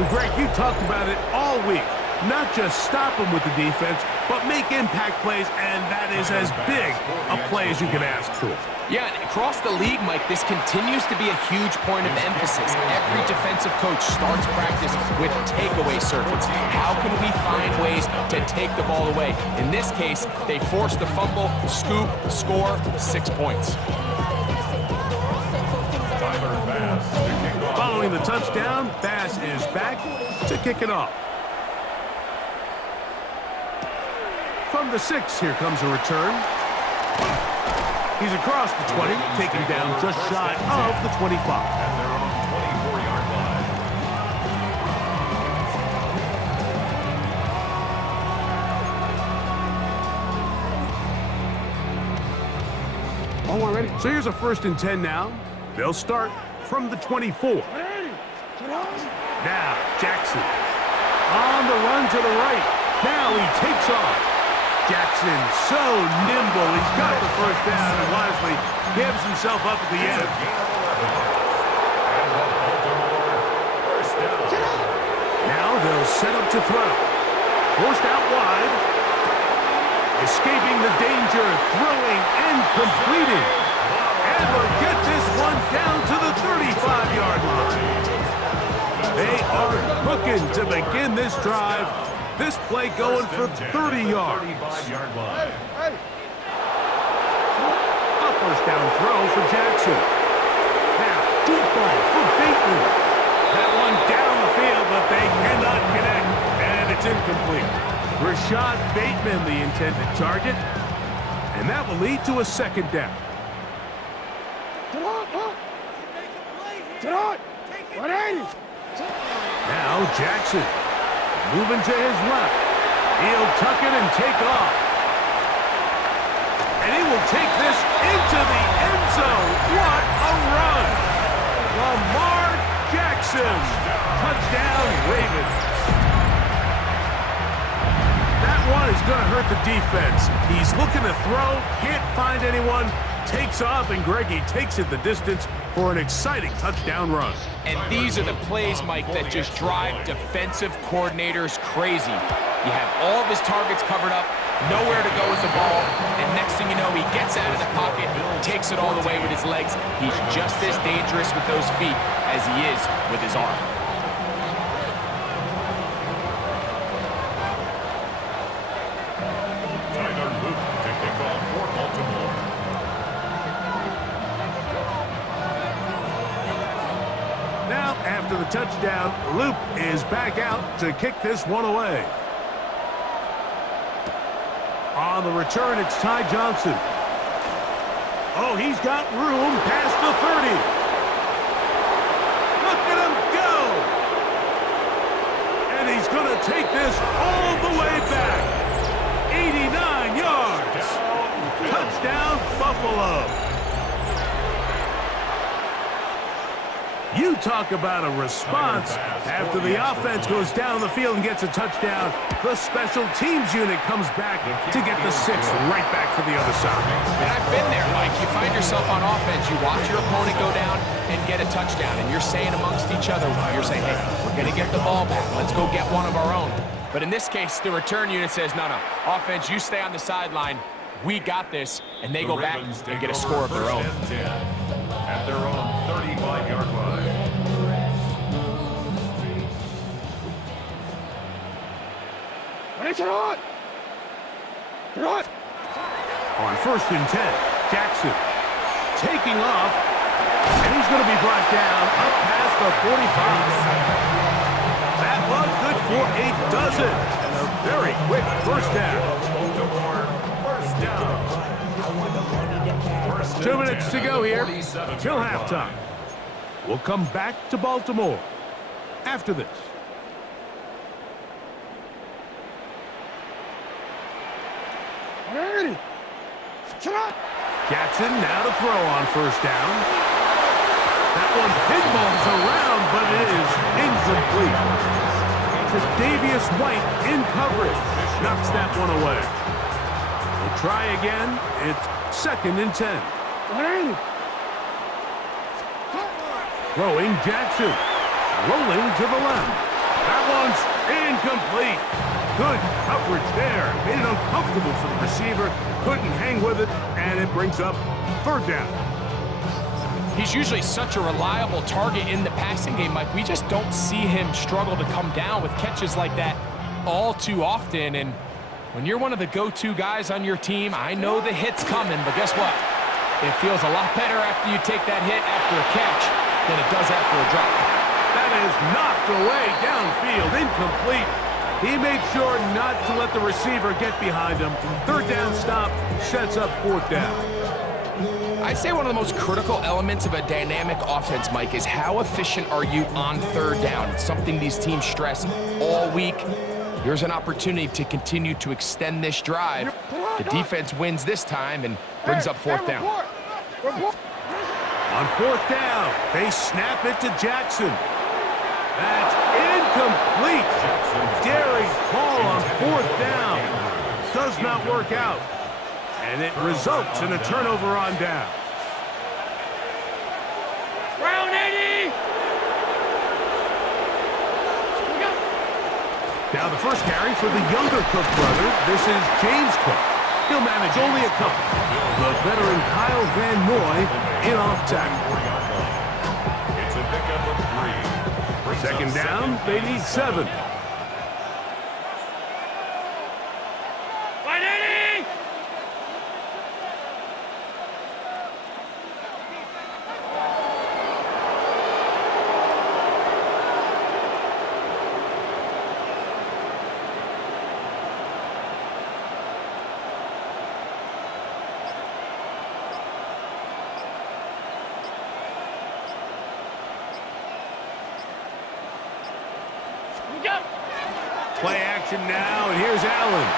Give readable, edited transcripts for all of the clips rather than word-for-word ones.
And Greg, you talked about it all week. Not just stop them with the defense, but make impact plays, and that is as big a play as you can ask for. Yeah, and across the league, Mike, this continues to be a huge point of emphasis. Every defensive coach starts practice with takeaway circuits. How can we find ways to take the ball away? In this case, they forced the fumble, scoop, score, 6 points. Following the touchdown, Bass is back to kick it off. From the 6, here comes a return. He's across the 20, taken down just shy of the 25. At their own 24-yard line. Oh, we're ready. So here's a 1st and 10 now. They'll start from the 24. Now, Jackson on the run to the right. Now he takes off. Jackson so nimble. He's got the 1st down and wisely gives himself up at the end. Now they'll set up to throw. Forced out wide. Escaping the danger, throwing and completing. And will get this one down to the 35-yard line. They are cooking to begin this drive. This play going for 30 yards. A 1st down throw for Jackson. Now, deep ball for Bateman. That one down the field, but they cannot connect. And it's incomplete. Rashad Bateman, the intended target. And that will lead to a 2nd down. Now Jackson moving to his left. He'll tuck it and take off. And he will take this into the end zone. What a run! Lamar Jackson. Touchdown, Ravens. That one is going to hurt the defense. He's looking to throw, can't find anyone, takes off, and Greggy takes it the distance for an exciting touchdown run. And these are the plays, Mike, that just drive defensive coordinators crazy. You have all of his targets covered up, nowhere to go with the ball, and next thing you know, he gets out of the pocket, takes it all the way with his legs. He's just as dangerous with those feet as he is with his arm. After the touchdown, Loop is back out to kick this one away. On the return, it's Ty Johnson. Oh, he's got room past the 30. Look at him go! And he's going to take this all the way back. 89 yards. Touchdown, Buffalo. You talk about a response. After the offense goes down the field and gets a touchdown, the special teams unit comes back to get the 6 right back for the other side. And I've been there, Mike. You find yourself on offense, you watch your opponent go down and get a touchdown, and you're saying amongst each other, you're saying, hey, we're going to get the ball back. Let's go get one of our own. But in this case, the return unit says, no, offense, you stay on the sideline. We got this, and they go back and get a score of their own. At their own 35-yard line. On 1st and 10, Jackson taking off, and he's going to be brought down up past the 45. That was good for a dozen, and a very quick 1st down. 2 minutes to go here till halftime. We'll come back to Baltimore after this. Jackson now to throw on 1st down. That one pinballs around, but it is incomplete. Tre'Davious White in coverage knocks that one away. We'll try again. It's 2nd and 10. Throwing Jackson. Rolling to the left. That one's incomplete. Good coverage there. Made it uncomfortable for the receiver. Couldn't hang with it, and it brings up third down. He's usually such a reliable target in the passing game, Mike. We just don't see him struggle to come down with catches like that all too often. And when you're one of the go-to guys on your team, I know the hit's coming, but guess what? It feels a lot better after you take that hit after a catch than it does after a drop. That is knocked away downfield, incomplete. He made sure not to let the receiver get behind him. Third down stop sets up fourth down. I'd say one of the most critical elements of a dynamic offense, Mike, is how efficient are you on third down? It's something these teams stress all week. Here's an opportunity to continue to extend this drive. The defense wins this time and brings up fourth down. On fourth down, they snap it to Jackson. That's incomplete. Daring call on fourth down. Does not work out. And it results in a turnover on down. Brown 80! Now the first carry for the younger Cook brother. This is James Cook. He'll manage only a couple. The veteran Kyle Van Noy in off tackle. It's a pickup of 3. Second down, they need 7. Play action now, and here's Allen.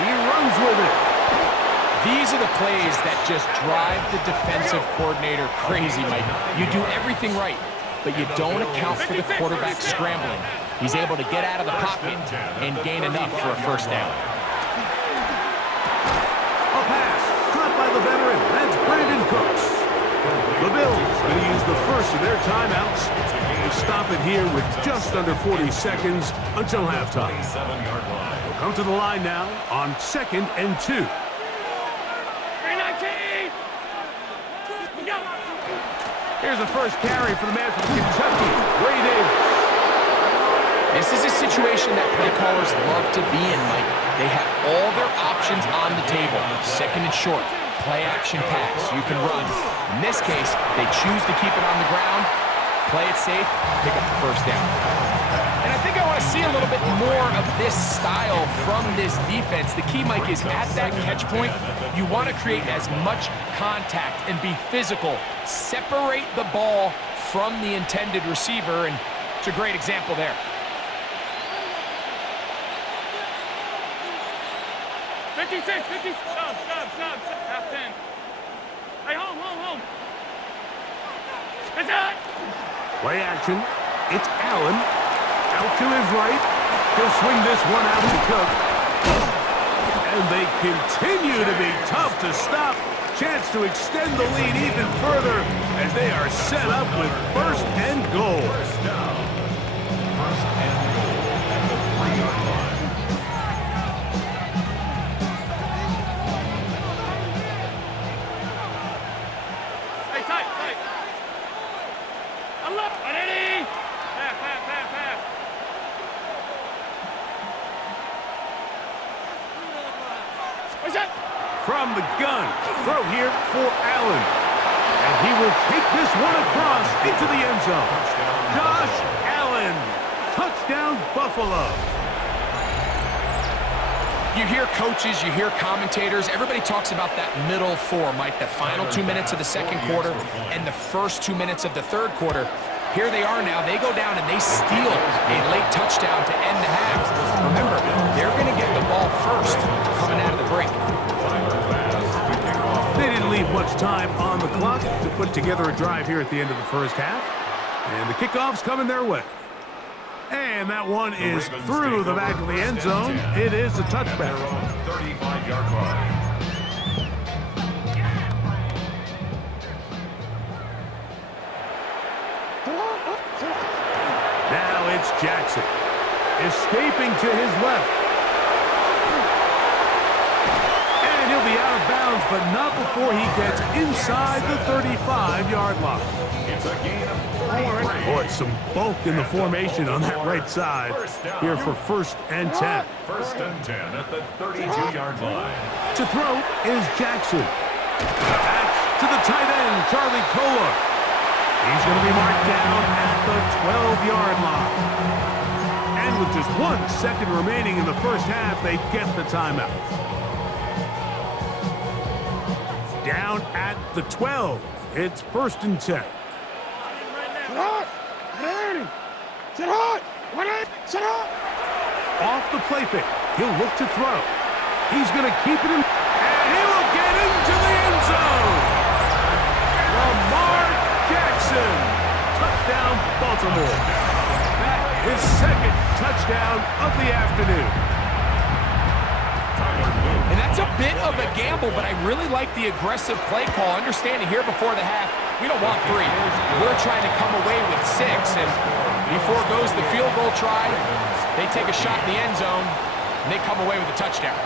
He runs with it. These are the plays that just drive the defensive coordinator crazy, Mike. You do everything right, but you don't account for the quarterback scrambling. He's able to get out of the pocket and gain enough for a first down. A pass, caught by the veteran. That's Brandon Cooks. The Bills going to use the first of their timeouts. They stop it here with just under 40 seconds until halftime. We'll come to the line now on 2nd and 2. Here's the first carry for the man from Kentucky, Ray Davis. This is a situation that play callers love to be in, Mike. They have all their options on the table. Second and short, play action pass, you can run. In this case, they choose to keep it on the ground, play it safe, pick up the first down. And I think I want to see a little bit more of this style from this defense. The key, Mike, is at that catch point, you want to create as much contact and be physical. Separate the ball from the intended receiver, and it's a great example there. Stop. Half 10. Hey, home. It's out. Play action. It's Allen. Out to his right. He'll swing this one out to Cook. And they continue to be tough to stop. Chance to extend the lead even further as they are set up with first and goal. First down. First and goal at the 3-yard line. Hey, tight. I love it. Ready? Half. What's that? From the gun, throw here for Allen. And he will take this one across into the end zone. Josh Allen, touchdown Buffalo. You hear coaches, you hear commentators, everybody talks about that middle four, Mike, the final 2 minutes of the second quarter and the first 2 minutes of the third quarter. Here they are now. They go down and they steal a late touchdown to end the half. Remember, they're going to get the ball first coming out of the break. They didn't leave much time on the clock to put together a drive here at the end of the first half. And the kickoff's coming their way. And that one is through the back of the end zone. It is a touchback. 35-yard line. Now it's Jackson. Escaping to his left. And he'll be out of bounds, but not before he gets inside the 35-yard line. It's a gain of 3. Boy, some bulk in the formation on that right side here for 1st and 10. 1st and 10 at the 32-yard line. To throw is Jackson. Back to the tight end, Charlie Kolar. He's going to be marked down at the 12-yard line. And with just 1 second remaining in the first half, they get the timeout. Down at the 12. It's 1st and 10. Sit hot. Ready. Sit hot. Sit hot. Off the play fake. He'll look to throw. He's going to keep it in. And he will get into the end zone. Lamar Jackson. Touchdown, Baltimore. That is 2nd touchdown of the afternoon. And that's a bit of a gamble, but I really like the aggressive play call. Understanding here before the half, we don't want 3. We're trying to come away with 6, and before goes the field goal try. They take a shot in the end zone, and they come away with a touchdown.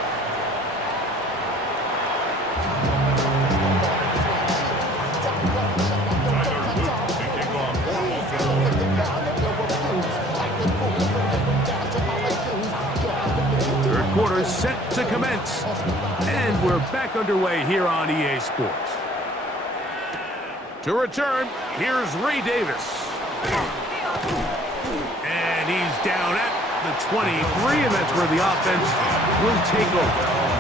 Third quarter set to commence. And we're back underway here on EA Sports. To return, here's Ray Davis. And he's down at the 23, and that's where the offense will take over.